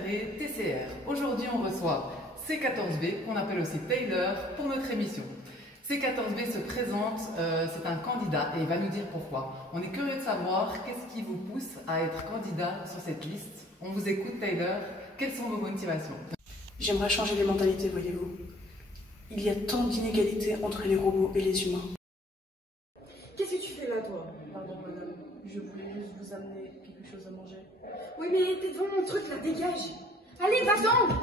préféré, TCR. Aujourd'hui, on reçoit C14B, qu'on appelle aussi Taylor, pour notre émission. C14B se présente, c'est un candidat et il va nous dire pourquoi. On est curieux de savoir qu'est-ce qui vous pousse à être candidat sur cette liste. On vous écoute, Taylor. Quelles sont vos motivations? J'aimerais changer les mentalités, voyez-vous. Il y a tant d'inégalités entre les robots et les humains. Qu'est-ce que tu fais là, toi? Pardon, madame, je voulais juste vous amener quelque chose à manger. Oui, mais t'es devant mon truc là, dégage! Allez, va-t'en!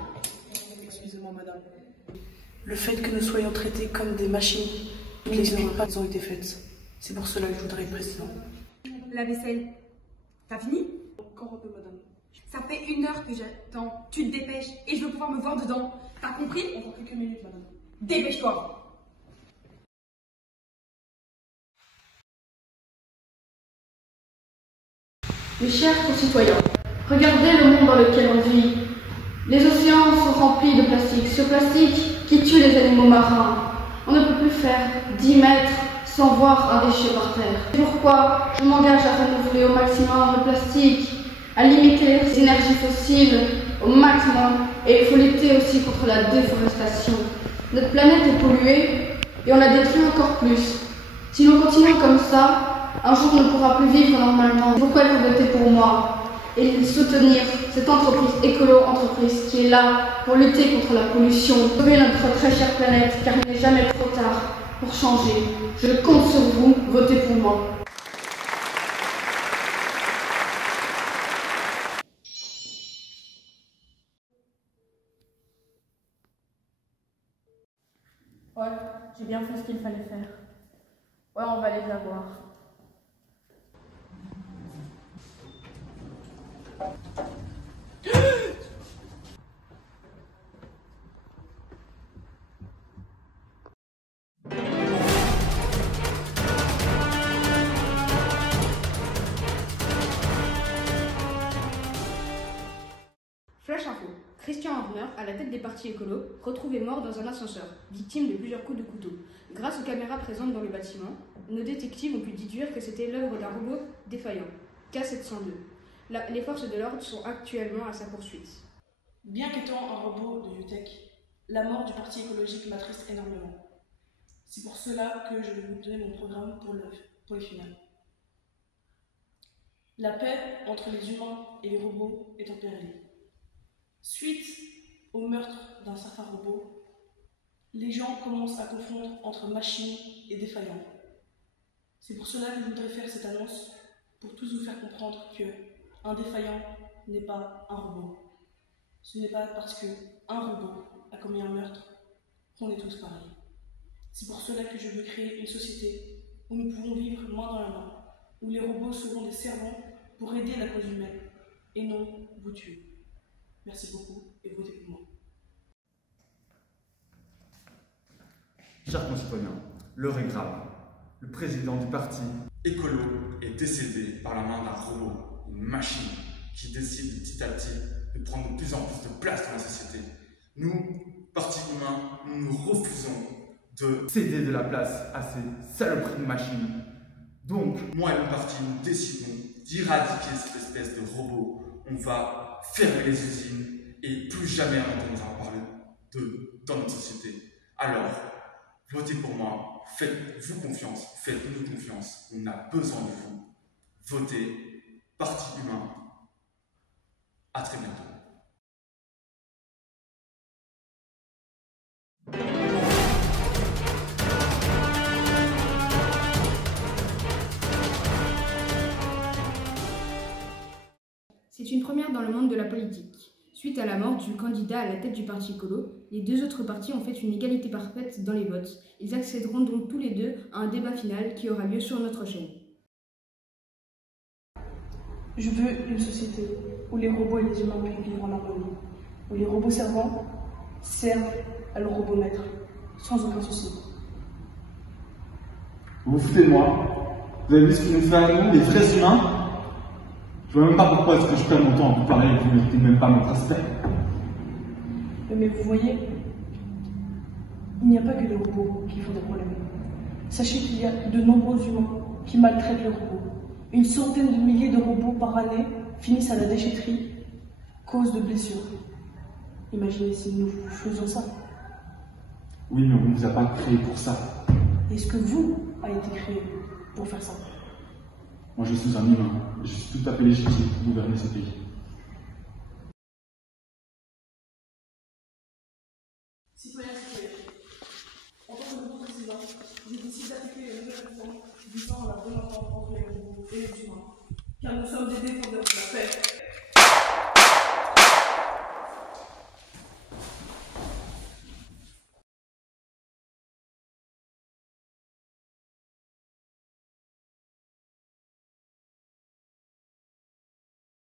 Excusez-moi, madame. Le fait que nous soyons traités comme des machines, les erreurs pas ont été faites. C'est pour cela que je voudrais être président. La vaisselle, t'as fini? Encore un peu, madame. Ça fait 1 heure que j'attends. Tu te dépêches et je veux pouvoir me voir dedans. T'as compris? Encore quelques minutes, madame. Dépêche-toi! Mes chers concitoyens, regardez le monde dans lequel on vit. Les océans sont remplis de plastique, ce plastique qui tue les animaux marins. On ne peut plus faire 10 mètres sans voir un déchet par terre. C'est pourquoi je m'engage à renouveler au maximum le plastique, à limiter les énergies fossiles au maximum, et il faut lutter aussi contre la déforestation. Notre planète est polluée et on la détruit encore plus. Si nous continuons comme ça, un jour on ne pourra plus vivre normalement. C'est pourquoi il faut voter pour moi et soutenir cette entreprise écolo-entreprise qui est là pour lutter contre la pollution, sauver notre très chère planète, car il n'est jamais trop tard pour changer. Je compte sur vous, votez pour moi. Ouais, j'ai bien fait ce qu'il fallait faire. Ouais, on va les avoir. Flash info. Christian Horner, à la tête des partis écolos, retrouvé mort dans un ascenseur, victime de plusieurs coups de couteau. Grâce aux caméras présentes dans le bâtiment, nos détectives ont pu déduire que c'était l'œuvre d'un robot défaillant, K702. Les forces de l'ordre sont actuellement à sa poursuite. Bien qu'étant un robot de UTech, la mort du parti écologique m'attriste énormément. C'est pour cela que je vais vous donner mon programme pour les finales. La paix entre les humains et les robots est en péril. Suite au meurtre d'un certain robot, les gens commencent à confondre entre machines et défaillants. C'est pour cela que je voudrais faire cette annonce, pour tous vous faire comprendre que un défaillant n'est pas un robot. Ce n'est pas parce qu'un robot a commis un meurtre qu'on est tous pareils. C'est pour cela que je veux créer une société où nous pouvons vivre main dans la main, où les robots seront des servants pour aider la cause humaine et non vous tuer. Merci beaucoup et votez pour moi. Chers concitoyens, l'heure est grave. Le président du parti écolo est décédé par la main d'un robot, une machine qui décide petit à petit de prendre de plus en plus de place dans la société. Nous, parti humain, nous refusons de céder de la place à ces saloperies de machines. Donc, moi et mon parti, nous décidons d'éradiquer cette espèce de robot. On va fermer les usines et plus jamais on entendra parler d'eux dans notre société. Alors, votez pour moi, faites-vous confiance, faites-nous confiance, on a besoin de vous. Votez, parti humain. À très bientôt. C'est une première dans le monde de la politique. Suite à la mort du candidat à la tête du parti écolo, les deux autres partis ont fait une égalité parfaite dans les votes. Ils accéderont donc tous les deux à un débat final qui aura lieu sur notre chaîne. Je veux une société où les robots et les humains puissent vivre en harmonie, où les robots servants servent à leurs robots maîtres, sans aucun souci. Vous vous foutez de moi? Vous avez vu ce qu'ils nous fait à nous, les vrais humains? Je vois même pas pourquoi est-ce que je perds mon temps à vous parler et que vous ne méritez même pas mon respect. Mais vous voyez, il n'y a pas que les robots qui font des problèmes. Sachez qu'il y a de nombreux humains qui maltraitent les robots. Une centaine de milliers de robots par année finissent à la déchetterie cause de blessures. Imaginez si nous faisons ça. Oui, mais on ne vous a pas créé pour ça. Est-ce que vous avez été créé pour faire ça? Moi, je suis un humain. Je suis tout à fait légitime pour gouverner ce pays. Citoyens, en tant que nouveau président, je décide d'appliquer les nouvelles réformes visant à la bonne entente entre les robots et les humains, car nous sommes des défenseurs de la paix